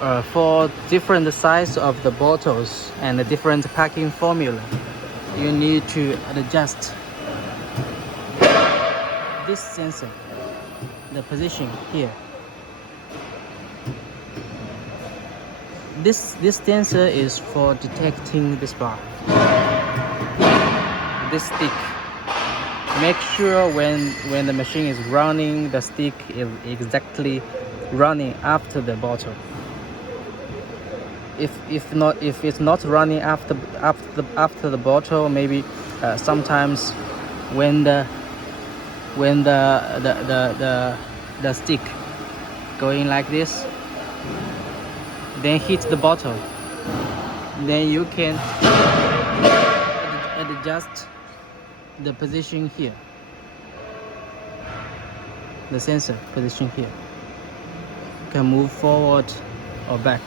For different size of the bottles and the different packing formula, you need to adjust this sensor, the position here. This sensor is for detecting this bar, this stick. Make sure when the machine is running, the stick is exactly running after the bottle. If it's not running after the bottle, maybe sometimes when the stick going like this, then hit the bottle, then you can adjust the position here, the sensor position here. You can move forward or back.